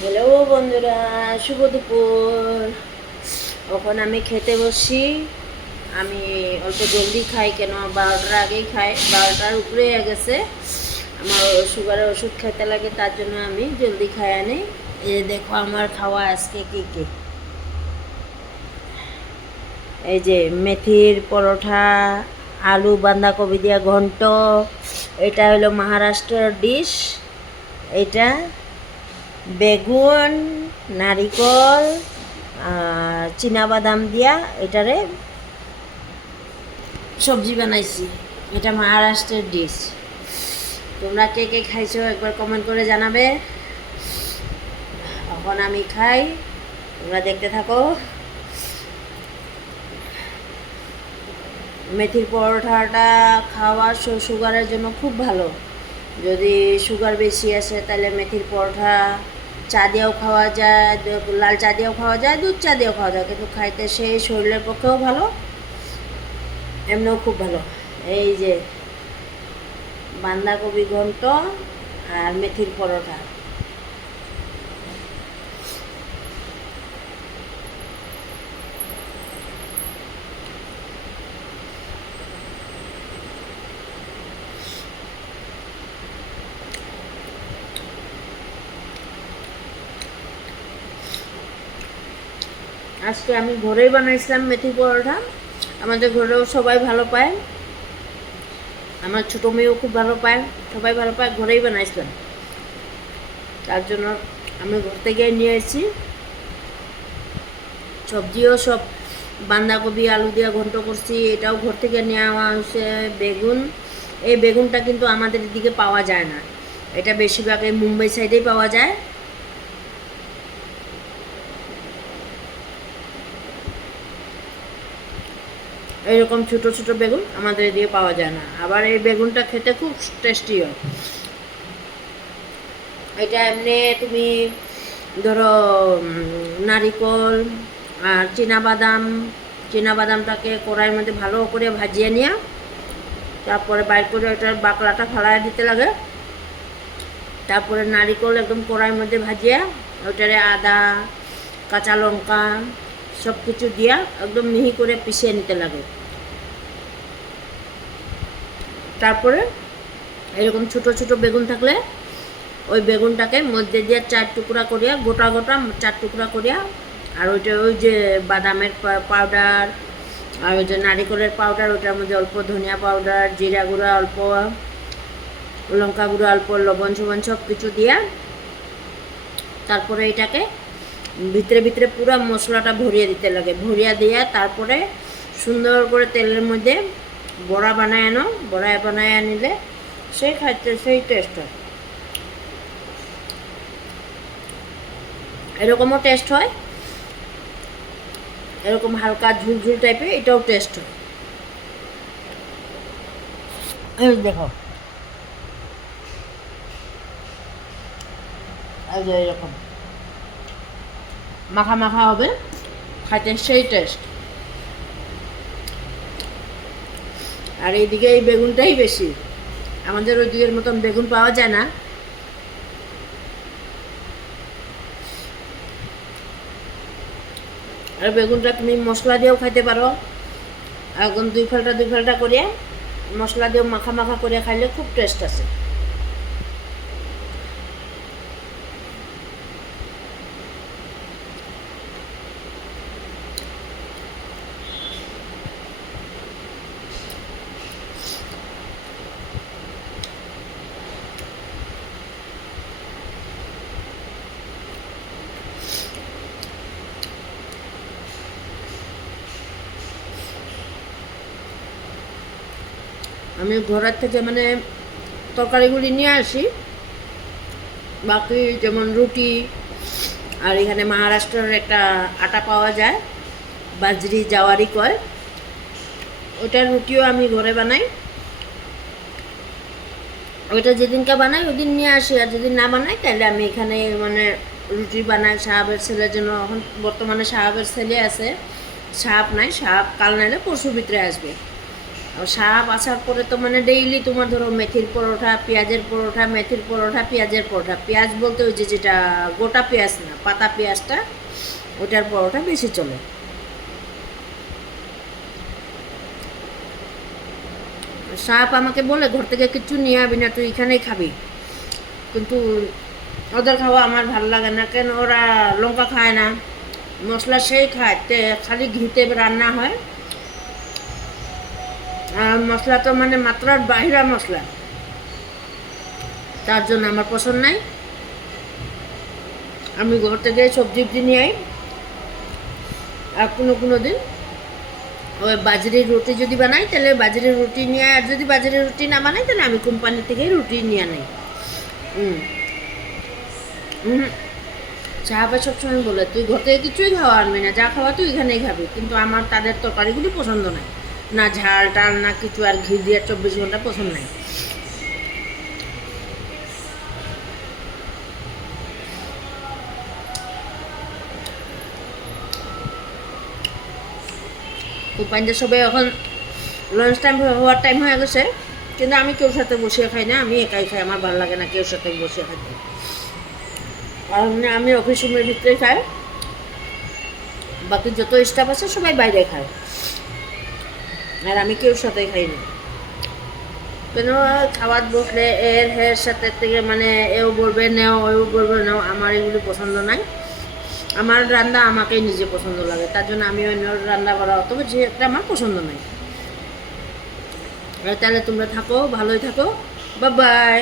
Hello বন্ধুরা, শুভ দুপুর। এখন আমি খেতে বসি। আমি অল্প জলদি খাই, কেন 12টার আগেই খাই, 12টার উপরে হয়ে গেছে। আমার সুগারের ওষুধ খাইতে লাগে, তার জন্য আমি জলদি খাই আনি। এই দেখো আমার খাওয়া আজকে কী কী। এই যে মেথির পরোটা, আলু বাঁধাকপি দিয়া ঘন্ট, এটা হলো মহারাষ্ট্রের ডিশ। এটা বেগুন, নারিকল আর চীনাবাদাম দিয়া এটারে সবজি বানাইছি। এটা মহারাষ্ট্রের ডিশ। তোমরা কে কে খাইছো একবার কমেন্ট করে জানাবে। এখন আমি খাই, তোমরা দেখতে থাকো। মেথির পরোটাটা খাওয়া সুগারের জন্য খুব ভালো। যদি সুগার বেশি আসে তাহলে মেথির পরোটা চা দিয়েও খাওয়া যায়, লাল চা দিয়েও খাওয়া যায়, দুধ চা দিয়েও খাওয়া যায়, কিন্তু খাইতে সেই শরীরের পক্ষেও ভালো, এমনিও খুব ভালো। এই যে বাঁধাকপি ঘন্ট আর মেথির পরোটা। আজকে আমি ঘরেই বানাইছিলাম মেথির পরোটা। আমাদের ঘরেও সবাই ভালো পায়, আমার ছোটো মেয়েও খুব ভালো পায়, সবাই ভালো পায়, ঘরেই বানাইছিলাম। তার জন্য আমি ঘর থেকে নিয়ে এসেছি। সবজিও সব বাঁধাকপি আলু দিয়ে ঘন্ট করছি, এটাও ঘর থেকে নেওয়া হয়েছে। বেগুন, এই বেগুনটা কিন্তু আমাদের দিকে পাওয়া যায় না, এটা বেশিরভাগ এই মুম্বাই সাইডেই পাওয়া যায়। এইরকম ছোটো ছোটো বেগুন আমাদের এদিকে পাওয়া যায় না, আবার এই বেগুনটা খেতে খুব টেস্টি হয়। এটা এমনি তুমি ধরো নারিকল আর চীনাবাদামটাকে কড়াইয়ের মধ্যে ভালো করে ভাজিয়ে নিয়ে তারপরে বাইর করে ওটার বাকলাটা ফালাই দিতে লাগে। তারপরে নারিকল একদম কড়াইয়ের মধ্যে ভাজিয়ে ওটারে আদা কাঁচা লঙ্কা সব কিছু দিয়া একদম মিহি করে পিষিয়ে নিতে লাগে। তারপরে এরকম ছোটো ছোটো বেগুন থাকলে ওই বেগুনটাকে মধ্যে দিয়ে 4 টুকরা করিয়া গোটা গোটা 4 টুকরা করিয়া, আর ওইটা ওই যে বাদামের পাউডার আর ওই যে নারিকলের পাউডার, ওটার মধ্যে অল্প ধনিয়া পাউডার, জিরা গুঁড়া অল্প, লঙ্কা গুঁড়ো অল্প, লবণ সবন সব কিছু দিয়া তারপরে এটাকে ভিতরে ভিতরে পুরো মশলাটা ভরিয়ে দিতে লাগে। ভরিয়ে দিয়ে তারপরে সুন্দর করে তেলের মধ্যে বড়া বানায় আনো, বড়া বানায় নিলে সেই খাইতে সেই টেস্ট হয়। এরকমও টেস্ট হয়, এরকম হালকা ঝুলঝুল টাইপের এটাও টেস্ট হয়। এই দেখো, এই যে এরকম মাখা মাখা হবে, খাইতে সেই টেস্ট। আর এইদিকে এই বেগুনটাই বেশি, আমাদের ওই দিকের মতন বেগুন পাওয়া যায় না। আর বেগুনটা তুমি মশলা দিয়েও খাইতে পারো, একদম দুই ফাল্টা করিয়া মশলা দিয়েও মাখা মাখা করে খাইলে খুব টেস্ট আছে। আমি ঘরের থেকে মানে তরকারিগুলি নিয়ে আসি, বাকি যেমন রুটি, আর এখানে মহারাষ্ট্রের একটা আটা পাওয়া যায় বাজরি জাওয়ারি কয়, ওটার রুটিও আমি ঘরে বানাই। ওইটা যেদিনকে বানাই ওই দিন নিয়ে আসি, আর যেদিন না বানাই তাহলে আমি এখানে মানে রুটি বানাই সাহাবের ছেলের জন্য। এখন বর্তমানে সাহাবের ছেলে আছে, সাহাব নাই, সাহাব কাল নাইলে পরশু ভিতরে আসবে। আর সাপ আসার পরে তো মানে ডেইলি তোমার ধরো মেথির পরোটা, পেঁয়াজের পরোটা, মেথির পরোটা, পেঁয়াজের পরোটা। পেঁয়াজ বলতে ওই যে যেটা গোটা পেঁয়াজ না, পাতা পেঁয়াজটা, ওটার পরোটা বেশি চলে। সাপ আমাকে বলে ঘর থেকে কিচ্ছু নিয়ে আবি না, তুই এখানেই খাবি। কিন্তু ওদের খাওয়া আমার ভালো লাগে না, কেন ওরা লঙ্কা খায় না, মশলা সেই খায়, খালি ঘিতে রান্না হয়। আর মশলা তো মানে মাত্রার বাহিরা মশলা, তার জন্য আমার পছন্দ নাই। আমি ঘর থেকে সবজি নিয়ে আই। আর কোনো দিন ওই বাজরির রুটি যদি বানাই তাহলে বাজরির রুটি নিয়ে, আর যদি বাজরির রুটি না বানাই তাহলে আমি কোম্পানি থেকে রুটি নিয়ে আনাই। সাহাবা সবসময় বলে তুই ঘর থেকে কিছুই খাওয়া আনবি না, যা খাওয়া তুই এখানেই খাবি। কিন্তু আমার তাদের তরকারিগুলি পছন্দ নয়, না ঝাল টাল না কিছু, আর ঘি দিয়ে 24 ঘন্টা পছন্দ নাই। কোম্পানিতে সবাই এখন লাঞ্চ টাইম হওয়ার টাইম হয়ে গেছে, কিন্তু আমি কেউ সাথে বসিয়ে খাই না, আমি একাই খাই, আমার ভালো লাগে না কেউ সাথে বসিয়ে খাইতে। কারণ আমি অফিস রুমের ভিতরেই খাই, বাকি যত স্টাফ আছে সবাই বাইরে খায়, আর আমি কেউ সাথে খাই না। কেন খাবার বসলে এর সাথে থেকে মানে এও বলবে নেও, এও বলবে নেও, আমার এগুলি পছন্দ নাই। আমার রান্না আমাকেই নিজে পছন্দ লাগে, তার জন্য আমি অন্য রান্না করা অত বেশি একটা আমার পছন্দ নাই। তাহলে তোমরা থাকো, ভালোই থাকো, বাই বাই।